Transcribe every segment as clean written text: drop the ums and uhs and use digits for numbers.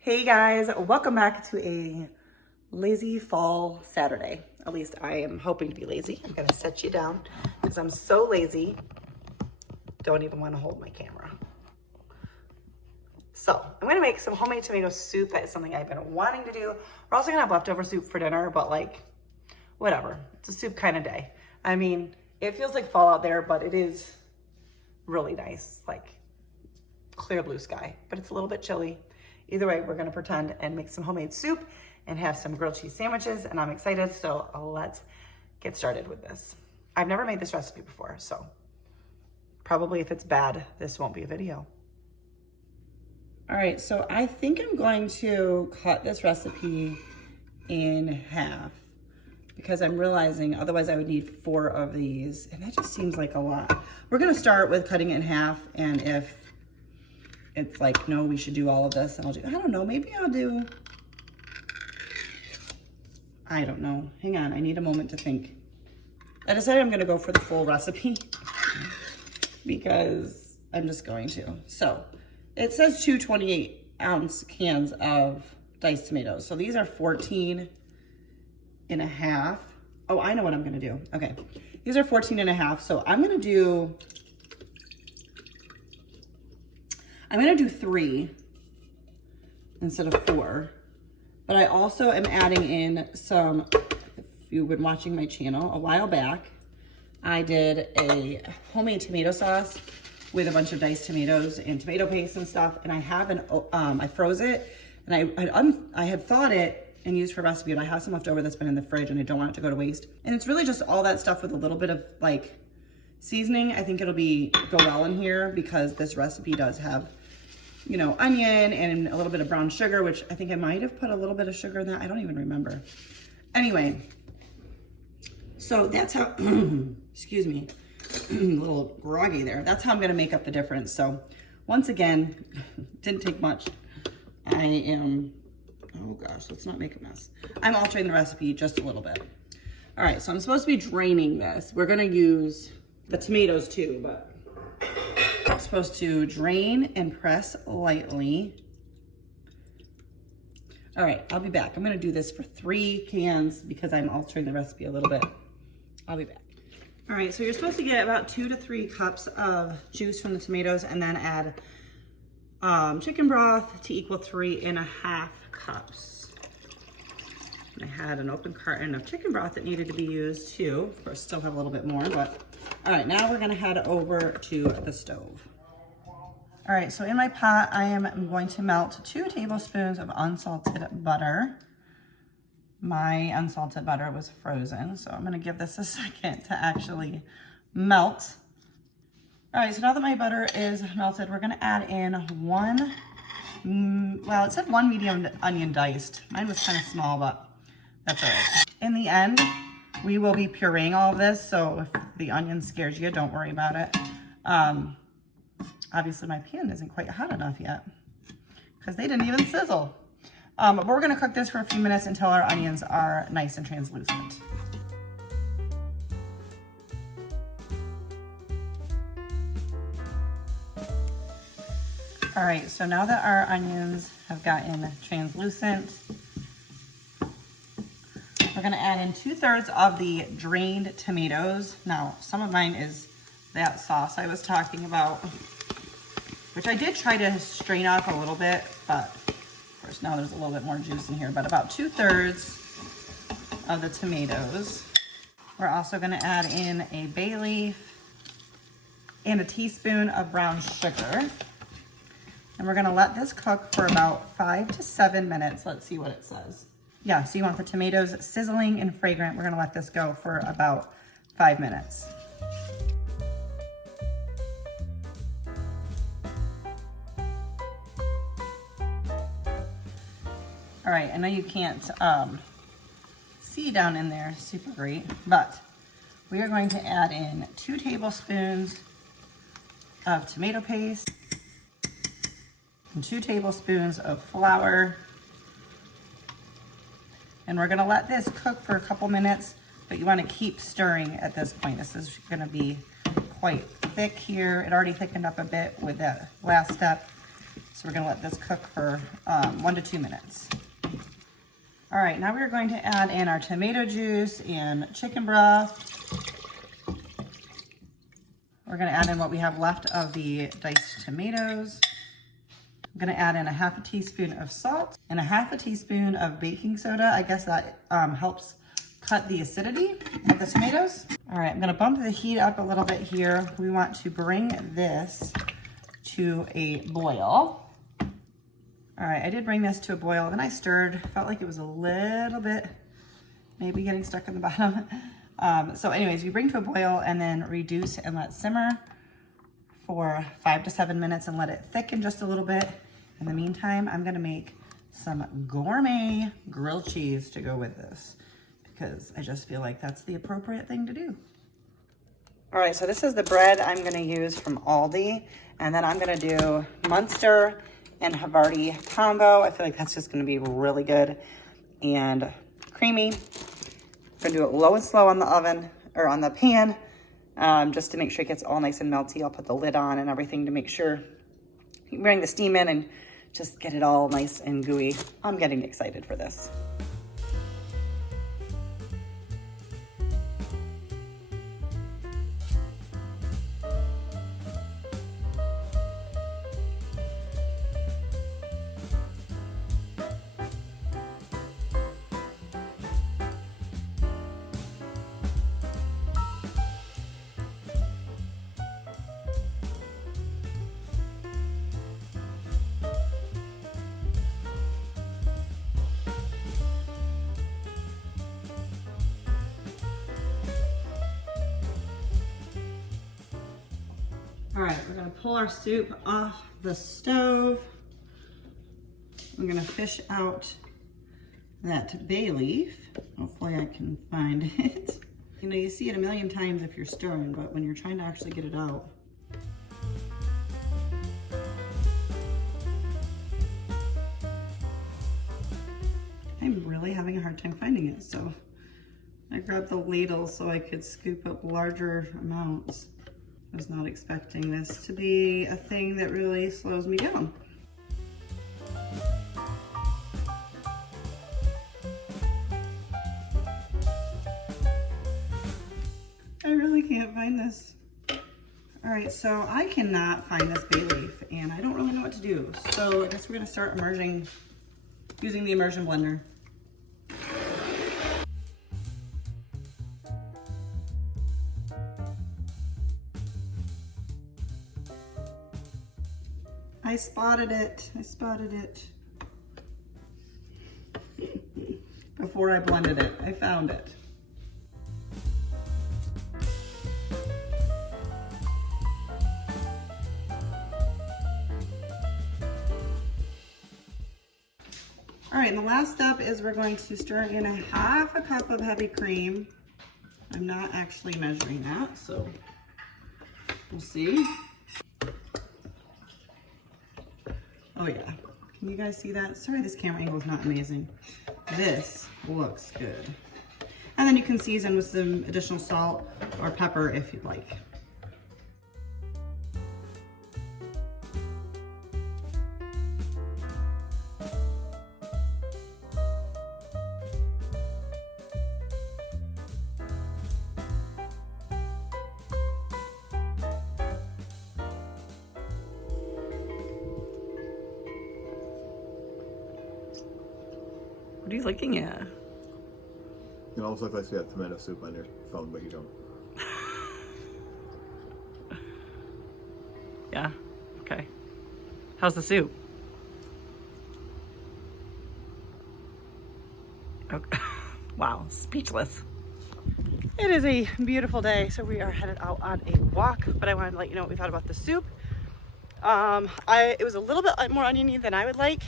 Hey guys, welcome back to a lazy fall Saturday. At least I am hoping to be lazy. I'm gonna set you down because I'm so lazy. Don't even want to hold my camera. So I'm gonna make some homemade tomato soup. That is something I've been wanting to do. We're also gonna have leftover soup for dinner, but like, whatever. It's a soup kind of day. I mean, it feels like fall out there, but it is really nice, like clear blue sky, but it's a little bit chilly. Either way, we're gonna pretend and make some homemade soup and have some grilled cheese sandwiches, and I'm excited, so let's get started with this. I've never made this recipe before, so probably if it's bad, this won't be a video. All right, so I think I'm going to cut this recipe in half because I'm realizing otherwise I would need 4 of these, and that just seems like a lot. We're gonna start with cutting it in half, and if it's like, no, we should do all of this, and I'll do, I don't know, maybe I'll do, I don't know. Hang on, I need a moment to think. I decided I'm gonna go for the full recipe because I'm just going to. So it says 2 28-ounce cans of diced tomatoes. So these are 14 and a half. Oh, I know what I'm gonna do. Okay, these are 14 and a half. So I'm gonna do 3 instead of 4, but I also am adding in some, if you've been watching my channel a while back, I did a homemade tomato sauce with a bunch of diced tomatoes and tomato paste and stuff, and I have I froze it, and I had thawed it and used for recipe, and I have some left over that's been in the fridge, and I don't want it to go to waste. And it's really just all that stuff with a little bit of like seasoning. I think it'll go well in here because this recipe does have, you know, onion and a little bit of brown sugar, which I think I might have put a little bit of sugar in that. I don't even remember. Anyway, so that's how, excuse me, a little groggy there. That's how I'm gonna make up the difference. So once again, didn't take much. I am, oh gosh, let's not make a mess. I'm altering the recipe just a little bit. All right, so I'm supposed to be draining this. We're gonna use the tomatoes too, but I'm supposed to drain and press lightly. All right, I'll be back. I'm gonna do this for 3 cans because I'm altering the recipe a little bit. I'll be back. All right, so you're supposed to get about 2 to 3 cups of juice from the tomatoes and then add chicken broth to equal 3.5 cups. And I had an open carton of chicken broth that needed to be used too. Of course, still have a little bit more, but all right, now we're gonna head over to the stove. All right, so in my pot, I am going to melt 2 tablespoons of unsalted butter. My unsalted butter was frozen, so I'm gonna give this a second to actually melt. All right, so now that my butter is melted, we're gonna add in well, it said 1 medium onion diced. Mine was kind of small, but that's all right. In the end, we will be pureeing all of this, so if the onion scares you, don't worry about it. Obviously my pan isn't quite hot enough yet because they didn't even sizzle. But we're gonna cook this for a few minutes until our onions are nice and translucent. All right, so now that our onions have gotten translucent, we're gonna add in 2/3 of the drained tomatoes. Now, some of mine is that sauce I was talking about, which I did try to strain off a little bit, but of course now there's a little bit more juice in here, but about 2/3 of the tomatoes. We're also gonna add in a bay leaf and a teaspoon of brown sugar. And we're gonna let this cook for about 5 to 7 minutes. Let's see what it says. Yeah, so you want the tomatoes sizzling and fragrant. We're gonna let this go for about 5 minutes. All right, I know you can't see down in there super great, but we are going to add in 2 tablespoons of tomato paste and 2 tablespoons of flour. And we're gonna let this cook for a couple minutes, but you wanna keep stirring at this point. This is gonna be quite thick here. It already thickened up a bit with that last step. So we're gonna let this cook for 1 to 2 minutes. All right, now we're going to add in our tomato juice and chicken broth. We're gonna add in what we have left of the diced tomatoes. I'm gonna add in a 1/2 teaspoon of salt and a 1/2 teaspoon of baking soda. I guess that helps cut the acidity of the tomatoes. All right, I'm gonna bump the heat up a little bit here. We want to bring this to a boil. All right, I did bring this to a boil, then I stirred. Felt like it was a little bit maybe getting stuck in the bottom. So anyways, you bring to a boil and then reduce and let simmer for 5 to 7 minutes and let it thicken just a little bit. In the meantime, I'm gonna make some gourmet grilled cheese to go with this because I just feel like that's the appropriate thing to do. All right, so this is the bread I'm gonna use from Aldi, and then I'm gonna do Munster and Havarti combo. I feel like that's just gonna be really good and creamy. We're gonna do it low and slow on the oven or on the pan, just to make sure it gets all nice and melty. I'll put the lid on and everything to make sure you bring the steam in and just get it all nice and gooey. I'm getting excited for this. All right, we're gonna pull our soup off the stove. I'm gonna fish out that bay leaf. Hopefully I can find it. You know, you see it a million times if you're stirring, but when you're trying to actually get it out. I'm really having a hard time finding it, so I grabbed the ladle so I could scoop up larger amounts. I was not expecting this to be a thing that really slows me down. I really can't find this. All right, so I cannot find this bay leaf and I don't really know what to do. So I guess we're gonna start immersing, using the immersion blender. I spotted it. Before I blended it, I found it. All right, and the last step is we're going to stir in a 1/2 cup of heavy cream. I'm not actually measuring that, so we'll see. Oh yeah, can you guys see that? Sorry, this camera angle is not amazing. This looks good. And then you can season with some additional salt or pepper if you'd like. What are you looking at? It almost looks like you have tomato soup on your phone, but you don't. Yeah, okay. How's the soup? Okay. Wow, speechless. It is a beautiful day, so we are headed out on a walk, but I wanted to let you know what we thought about the soup. It was a little bit more oniony than I would like,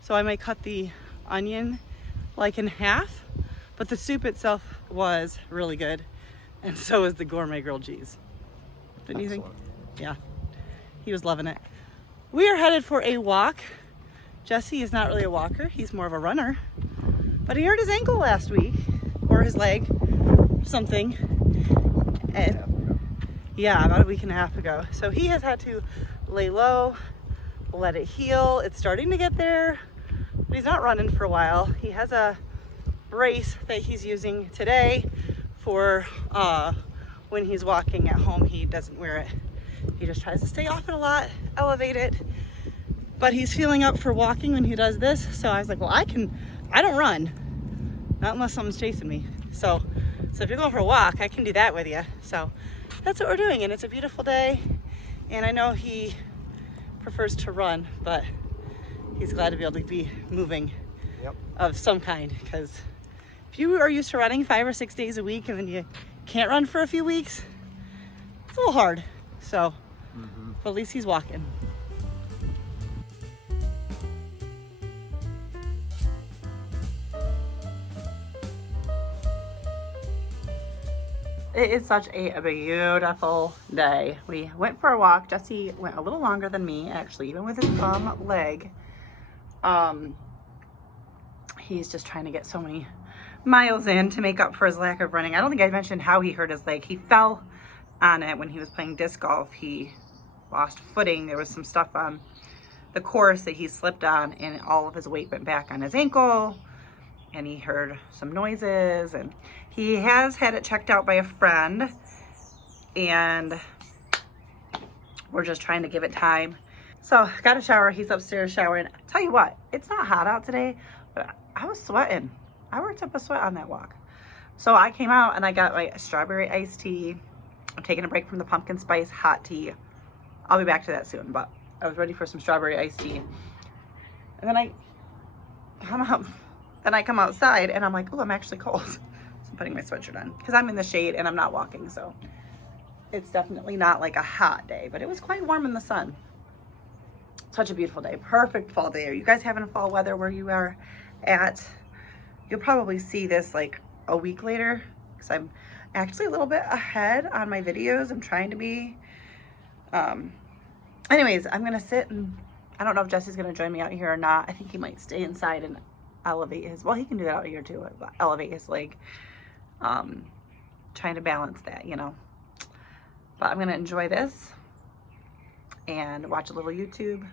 so I might cut the onion like in half, but the soup itself was really good, and so is the gourmet grilled cheese. Didn't you think? Yeah, he was loving it. We are headed for a walk. Jesse is not really a walker, he's more of a runner, but he hurt his ankle last week, or his leg, something, and yeah, about a week and a half ago. So he has had to lay low, let it heal. It's starting to get there, but he's not running for a while. He has a brace that he's using today for when he's walking at home. He doesn't wear it. He just tries to stay off it a lot, elevate it. But he's feeling up for walking when he does this. So I was like, well, I don't run, not unless someone's chasing me. So if you're going for a walk, I can do that with you. So that's what we're doing, and it's a beautiful day. And I know he prefers to run, but he's glad to be able to be moving of some kind, because if you are used to running 5 or 6 days a week and then you can't run for a few weeks, it's a little hard. So, but at least he's walking. It is such a beautiful day. We went for a walk. Jesse went a little longer than me, actually, even with his bum leg. He's just trying to get so many miles in to make up for his lack of running. I don't think I mentioned how he hurt his leg. He fell on it when he was playing disc golf. He lost footing. There was some stuff on the course that he slipped on, and all of his weight went back on his ankle, and he heard some noises, and he has had it checked out by a friend, and we're just trying to give it time. So got a shower. He's upstairs showering. Tell you what, it's not hot out today, but I was sweating. I worked up a sweat on that walk. So I came out and I got my strawberry iced tea. I'm taking a break from the pumpkin spice hot tea. I'll be back to that soon, but I was ready for some strawberry iced tea. And then I come outside and I'm like, oh, I'm actually cold. So I'm putting my sweatshirt on because I'm in the shade and I'm not walking. So it's definitely not like a hot day, but it was quite warm in the sun. Such a beautiful day. Perfect fall day. Are you guys having fall weather where you are at? You'll probably see this like a week later because I'm actually a little bit ahead on my videos. I'm trying to be. Anyways, I'm going to sit, and I don't know if Jesse's going to join me out here or not. I think he might stay inside and elevate his, well, he can do that out here too, elevate his leg. Trying to balance that, you know. But I'm going to enjoy this and watch a little YouTube.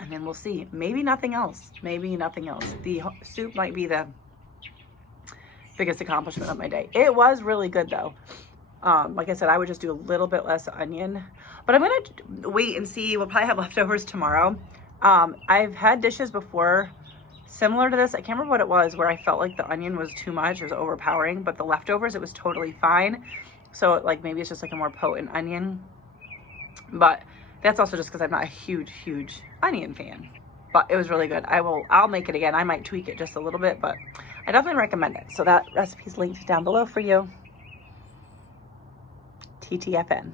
And then we'll see. Maybe nothing else. Maybe nothing else. The soup might be the biggest accomplishment of my day. It was really good though. Like I said, I would just do a little bit less onion. But I'm going to wait and see. We'll probably have leftovers tomorrow. I've had dishes before similar to this. I can't remember what it was where I felt like the onion was too much. It was overpowering. But the leftovers, it was totally fine. So like maybe it's just like a more potent onion. But that's also just because I'm not a huge onion fan. But it was really good. I'll make it again. I might tweak it just a little bit, but I definitely recommend it. So that recipe's linked down below for you. TTFN.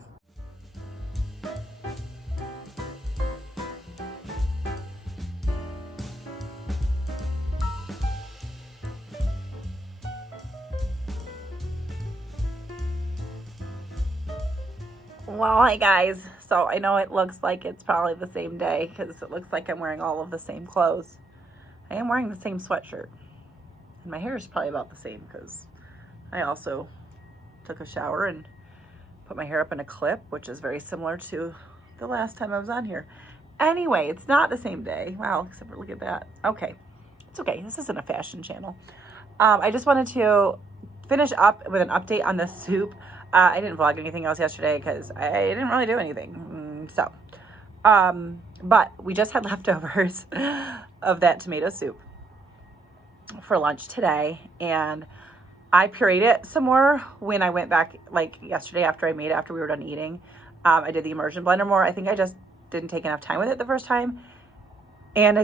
Well, hey guys. So I know it looks like it's probably the same day because it looks like I'm wearing all of the same clothes. I am wearing the same sweatshirt. And my hair is probably about the same because I also took a shower and put my hair up in a clip, which is very similar to the last time I was on here. Anyway, it's not the same day. Wow, except for look at that. Okay, it's okay. This isn't a fashion channel. I just wanted to finish up with an update on the soup. I didn't vlog anything else yesterday because I didn't really do anything. But we just had leftovers of that tomato soup for lunch today, and I pureed it some more when I went back like yesterday after I made it, after we were done eating. I did the immersion blender more. I think I just didn't take enough time with it the first time, and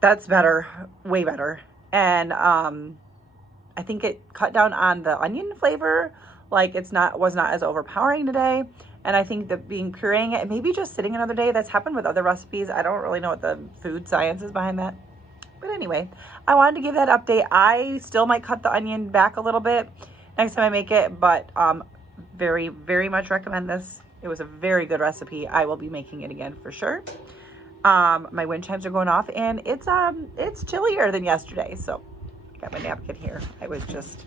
that's better, way better. And I think it cut down on the onion flavor. Like was not as overpowering today. And I think that pureeing it, maybe just sitting another day, that's happened with other recipes. I don't really know what the food science is behind that. But anyway, I wanted to give that update. I still might cut the onion back a little bit next time I make it, but very, very much recommend this. It was a very good recipe. I will be making it again for sure. My wind chimes are going off, and it's chillier than yesterday. So I got my napkin here. I was just,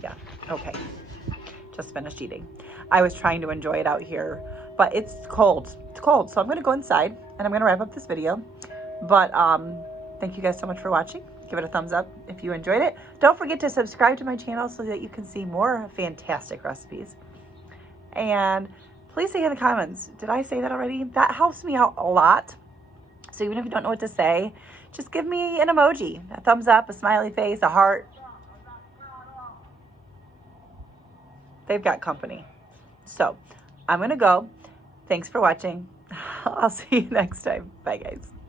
yeah, okay. Just finished eating. I was trying to enjoy it out here, but it's cold. It's cold. So I'm going to go inside and I'm going to wrap up this video. But thank you guys so much for watching. Give it a thumbs up if you enjoyed it. Don't forget to subscribe to my channel so that you can see more fantastic recipes. And please say in the comments, did I say that already? That helps me out a lot. So even if you don't know what to say, just give me an emoji, a thumbs up, a smiley face, a heart. They've got company. So I'm going to go. Thanks for watching. I'll see you next time. Bye, guys.